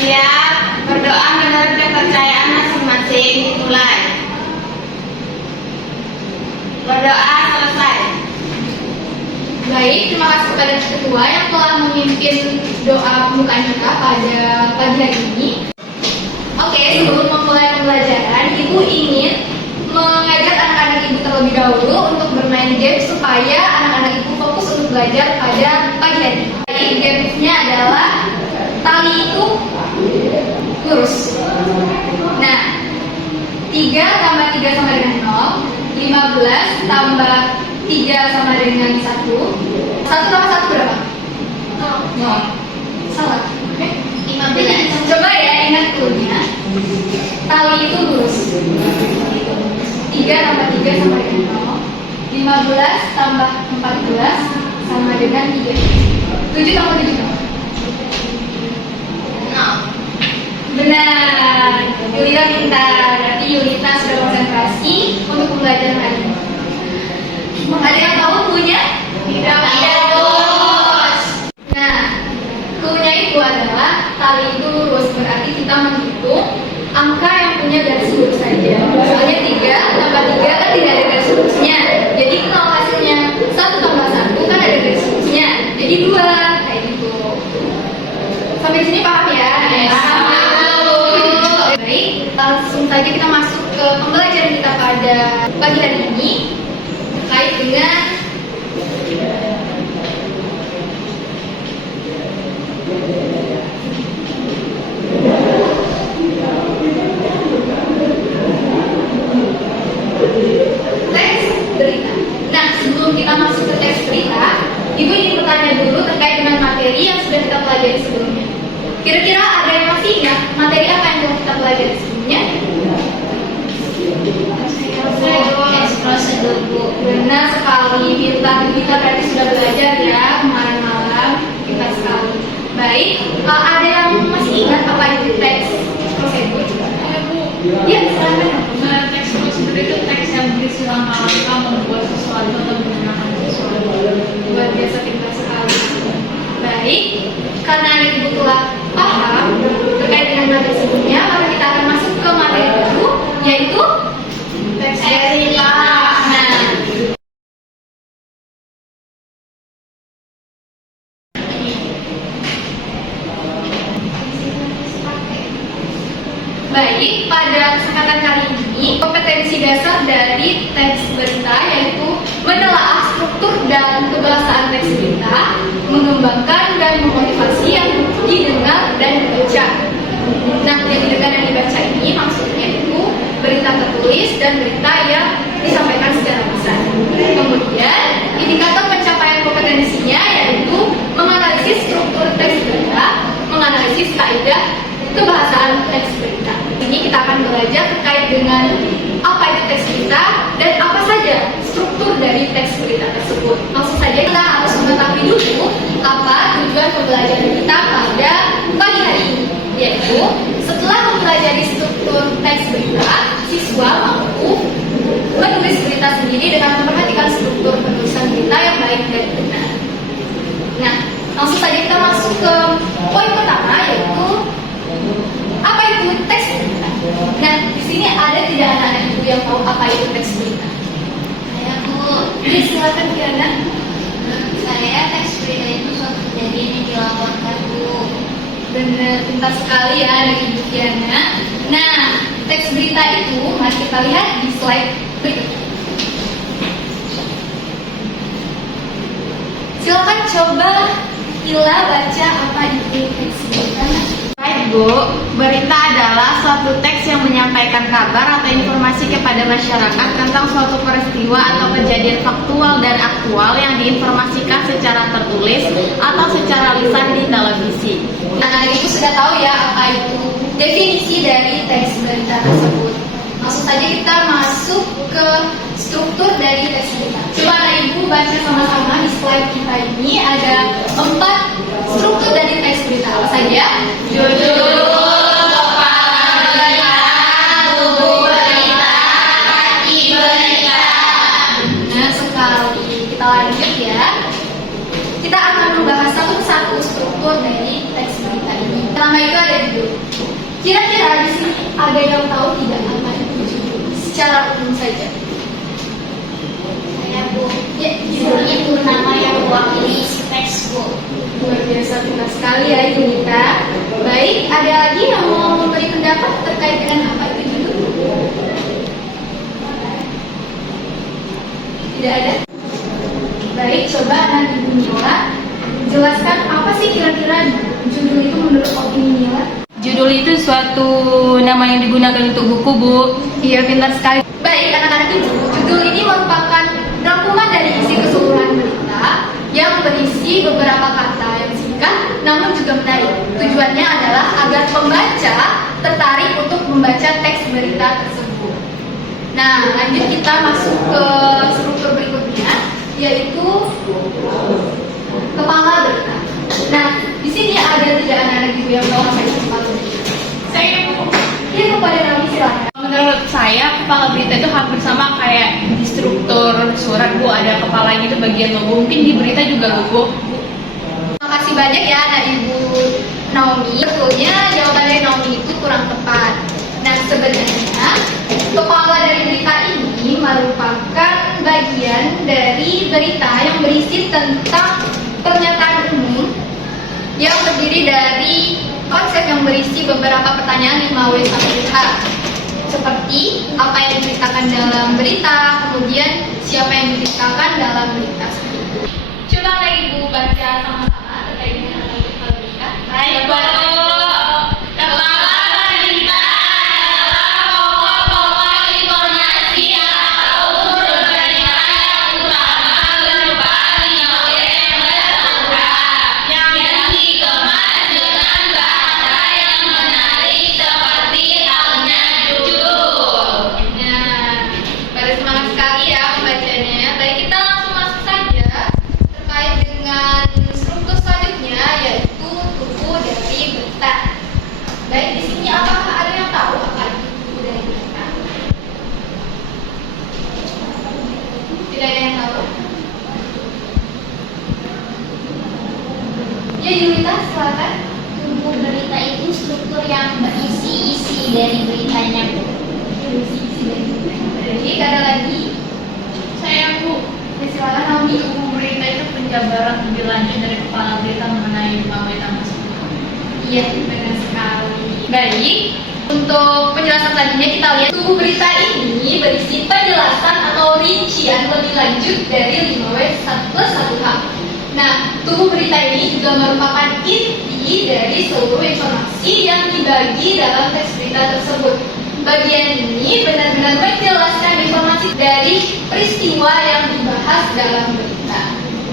siap. Berdoa menurut kepercayaan masing-masing. Mulai. Berdoa selesai. Baik, terima kasih kepada ketua yang telah memimpin doa pembukaan kita pada pagi hari ini. Oke, sebelum memulai pembelajaran, Ibu ingin mengajak anak-anak Ibu terlebih dahulu untuk bermain game supaya anak-anak Ibu fokus untuk belajar pada pagi hari ini. Gamesnya adalah tali itu lurus. Nah, 3 tambah 3 sama dengan 0, 15 tambah 3 sama dengan 1. 1 tambah 1 berapa? 0. Salah. Oke. 15. Coba ya, ingat cluenya. Tali itu lurus. 3 tambah 3 sama dengan 0. 15 tambah 14 sama dengan 3. 7 tambah 7 berapa? 0. Benar. Yulita pintar. Berarti Yulita sudah konsentrasi untuk pembelajaran hari ini. Ada yang tahu cluenya? Tidak. Nah, cluenya itu adalah tali itu lurus, berarti kita menghitung angka yang punya garis lurus saja. Misalnya 3 tambah 3 kan tidak ada garis lurusnya. Jadi kalau hasilnya 1 tambah 1 kan ada garis lurusnya. Jadi 2, kayak gitu. Sampai sini paham ya? Baik, langsung saja kita masuk ke pembelajaran kita pada pagi hari ini terkait dengan teks berita. Nah, sebelum kita masuk ke teks berita, Ibu ingin bertanya dulu terkait dengan materi yang sudah kita pelajari sebelumnya. Kira-kira ada yang masih ingat materi apa yang telah kita pelajari sebelumnya? Prosedur, Bu. Benar sekali, kita berarti sudah belajar ya kemarin malam, pintar sekali. Baik, ada yang masih ingat apa itu teks prosedur? Ya, Bu. Ya, silakan. Teks prosedur itu teks yang berisi langkah-langkah membuat sesuatu atau menggunakan sesuatu. Luar biasa pintar sekali. Baik, karena Ibu telah paham terkait dengan materi sebelumnya, maka kita akan masuk ke materi baru, yaitu teks berita. Nah, baik, pada kesempatan kali ini, kompetensi dasar dari teks berita yaitu menelaah struktur dan kebahasaan teks berita, mengembangkan dan memotivasi yang didengar dan dibaca. Nah, yang didengar dan dibaca ini maksudnya itu berita tertulis dan berita yang disampaikan secara lisan. Kemudian, indikator pencapaian kompetensinya yaitu menganalisis struktur teks berita, menganalisis kaidah kebahasaan teks berita. Ini kita akan belajar terkait dengan apa itu teks berita dan apa saja struktur dari teks berita tersebut. Langsung saja kita harus mengetahui dulu apa tujuan pembelajaran kita pada pagi hari ini, yaitu setelah mempelajari struktur teks berita, siswa mampu menulis berita sendiri dengan memperhatikan struktur penulisan berita yang baik dan benar. Nah, langsung saja kita masuk ke poin pertama, yaitu apa itu teks berita. Nah, di sini ada tidak anak-anak ibu yang tahu apa itu teks berita? Saya, Bu. Jadi silakan Diana. Menurut saya teks berita itu suatu kejadian yang dilaporkan, Bu. Benar, pintar sekali ya anak ibu Diana. Nah, teks berita itu mari kita lihat di slide berikut. Silakan coba Ila baca apa itu teks berita. Baik, Bu. Berita adalah suatu teks yang menyampaikan kabar atau informasi kepada masyarakat tentang suatu peristiwa atau kejadian faktual dan aktual yang diinformasikan secara tertulis atau secara lisan di televisi. Anak-anak ibu sudah tahu ya apa itu definisi dari teks berita tersebut. Langsung saja kita masuk ke struktur dari teks berita. Coba anak ibu baca sama-sama di slide kita ini ada 4 struktur dari teks berita. Apa saja? Judul, kepala berita, tubuh berita, kaki berita. Benar sekali. Kita lanjut ya. Kita akan membahas satu persatu struktur dari teks berita ini. Pertama itu ada judul. Kira-kira di sini ada yang tahu tidak apa itu judul? Secara umum saja. Saya Bu, Ya, judul itu nama yang mewakili isi teks Bu. luar biasa, pintar sekali ya Ibu Nita. Baik, ada lagi yang mau memberi pendapat terkait dengan apa itu judul? Tidak ada? Baik, coba nanti Ibu Nila jelaskan apa sih kira-kira judul itu menurut opini Nila? Judul itu suatu nama yang digunakan untuk buku, Bu. Iya, pintar sekali. Baik, anak-anak ibu, judul ini merupakan rangkuman dari isi keseluruhan berita yang berisi beberapa kata yang singkat namun juga menarik. Tujuannya adalah agar pembaca tertarik untuk membaca teks berita tersebut. Nah, lanjut kita masuk ke struktur berikutnya, yaitu kepala berita. Nah, di sini ada tidak anak-anak ibu yang tahu apa itu kepala berita? Saya Ini kepada Naomi silakan. menurut saya kepala berita itu hampir sama kayak di struktur surat Bu, ada kepalanya itu bagian logo, mungkin di berita juga logo. Terima kasih banyak ya anak ibu Naomi. Betulnya jawaban dari Naomi itu kurang tepat. Nah, sebenarnya kepala dari berita ini merupakan bagian dari berita yang berisi tentang pernyataan umum yang terdiri dari konsep yang berisi beberapa pertanyaan 5W sampai H. Seperti apa yang diceritakan dalam berita, kemudian siapa yang diceritakan dalam berita seperti itu. Coba lagi Ibu baca sama-sama terkait dengan kepala berita. Baik, Bu. Kepala berita adalah pokok-pokok informasi atau sumber berita yang utama berupa 5W yang bersangkutan yang dikemas dengan bahasa yang menarik seperti halnya judul. Nah, pada semangat sekali ya membacanya. Baik, kita langsung masuk saja terkait dengan struktur selanjutnya, yaitu tubuh dari berita. Baik, di sini apakah ada yang tahu apa itu tubuh dari berita? Tidak ada yang tahu? Ya, Yulita, silakan. Tubuh berita itu struktur yang berisi isi dari beritanya Bu. Jadi, ada lagi? Saya Bu, Ya, silakan Naomi. tubuh berita itu penjabaran lebih lanjut dari kepala berita mengenai 5W tersebut. Iya, benar sekali. Baik, untuk penjelasan selanjutnya kita lihat tubuh berita ini berisi penjelasan atau rincian lebih lanjut dari 5W 1+1H. Nah, tubuh berita ini juga merupakan inti dari seluruh informasi yang dibagi dalam teks berita tersebut. Bagian ini benar-benar menjelaskan informasi dari peristiwa yang dibahas dalam berita.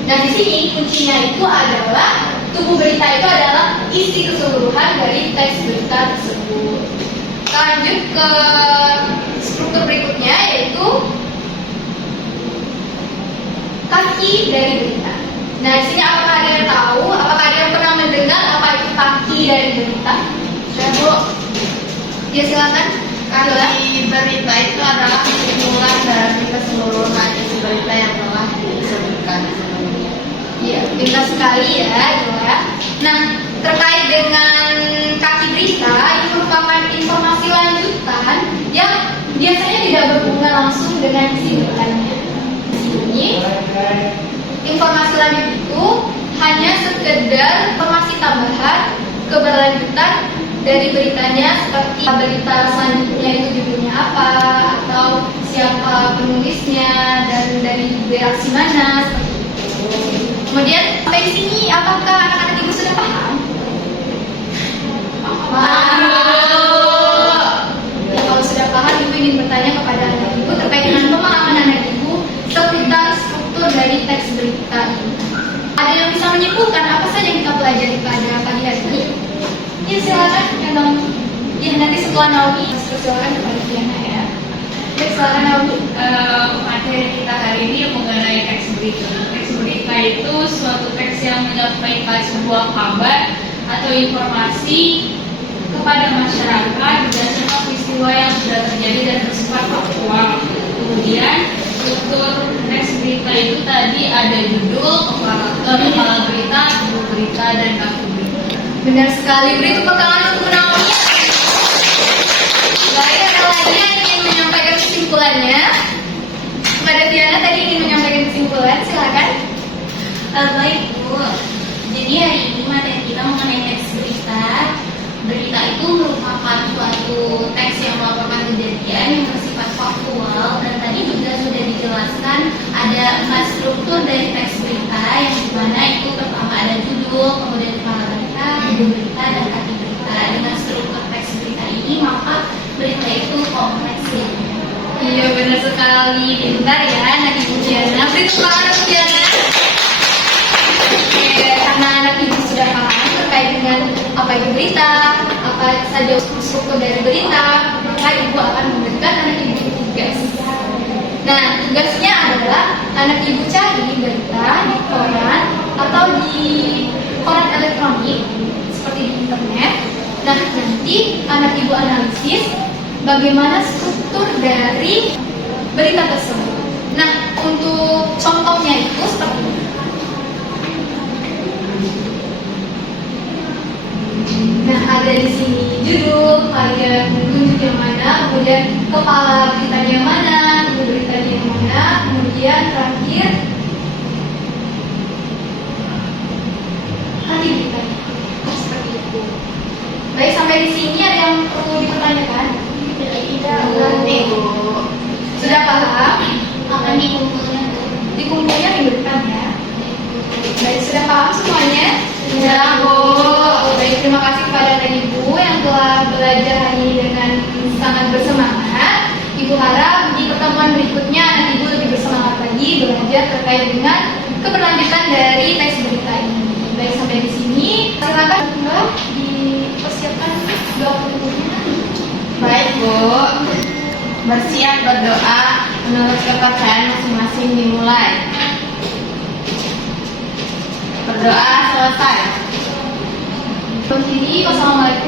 Nah, di sini kuncinya itu adalah tubuh berita itu adalah isi keseluruhan dari teks berita tersebut. Kita lanjut ke struktur berikutnya, yaitu kaki dari berita. Nah, di sini apakah ada yang tahu? Apakah ada yang pernah mendengar apa itu kaki dari berita? Saya Bu, Ya, silakan. Kak di berita itu adalah kesimpulan dari keseluruhan isi berita yang telah disebutkan sebelumnya. Iya, pintar sekali ya, Jola. Nah, terkait dengan kaki berita, ini merupakan informasi lanjutan yang biasanya tidak berhubungan langsung dengan isi beritanya. Di sini, informasi lanjut itu hanya sekedar informasi tambahan keberlanjutan dari beritanya, seperti berita selanjutnya itu judulnya apa, atau siapa penulisnya, dan dari reaksi mana, seperti itu. Kemudian sampai di sini apakah anak-anak ibu sudah paham? Paham. Ya, kalau sudah paham, ibu ingin bertanya kepada anak ibu terkait dengan pemahaman anak ibu seputar struktur dari teks berita ini. Ada yang bisa menyimpulkan apa saja yang kita pelajari pada pagi hari ini? Ya, silakan ya, Naomi. Ya, nanti setelah Naomi silakan kepada Diana ya. Ya, silakan Naomi. Materi kita hari ini mengenai teks berita. Teks berita itu suatu teks yang menyampaikan sebuah kabar atau informasi kepada masyarakat berdasarkan peristiwa yang sudah terjadi dan bersifat faktual. Kemudian struktur teks berita itu tadi ada judul, kepala berita, tubuh berita, dan kaki berita. Benar sekali, beri tepuk tangan untuk Naomi. ada 4 struktur dari teks berita, yang dimana itu pertama ada judul, kemudian kepala berita, judul berita, dan kaki berita. Dengan struktur teks berita ini, maka berita itu kompleks ya. Iya benar sekali, pintar ya anak ibu Diana. Beri tepuk tangan untuk Diana. Oke, karena anak ibu sudah paham terkait dengan apa itu berita, apa saja struktur dari berita, maka ibu akan memberikan anak ibu tugas. Nah, tugasnya adalah anak ibu cari berita di koran atau di koran elektronik seperti di internet. Nah, nanti anak ibu analisis bagaimana struktur dari berita tersebut. Nah, untuk contohnya itu seperti ini. Nah, ada di sini judul, kalian tunjuk yang mana, kemudian kepala beritanya yang mana, judul beritanya yang mana, kemudian terakhir kaki beritanya. Seperti itu. Baik, sampai di sini ada yang perlu dipertanyakan? Nanti Bu. Sudah paham? Akan dikumpulnya Bu. Dikumpulnya minggu depan ya. Baik, sudah paham semuanya? Sudah, Bu. Baik, terima kasih kepada anak ibu yang telah belajar hari ini dengan sangat bersemangat. Ibu harap di pertemuan berikutnya anak ibu lebih bersemangat lagi belajar terkait dengan keberlanjutan dari teks berita ini. Baik, sampai di sini. Silakan Mbak dipersiapkan doa penutupnya. Baik Bu, bersiap berdoa menurut kepercayaan masing-masing dimulai. Berdoa selesai. Wassalamualaikum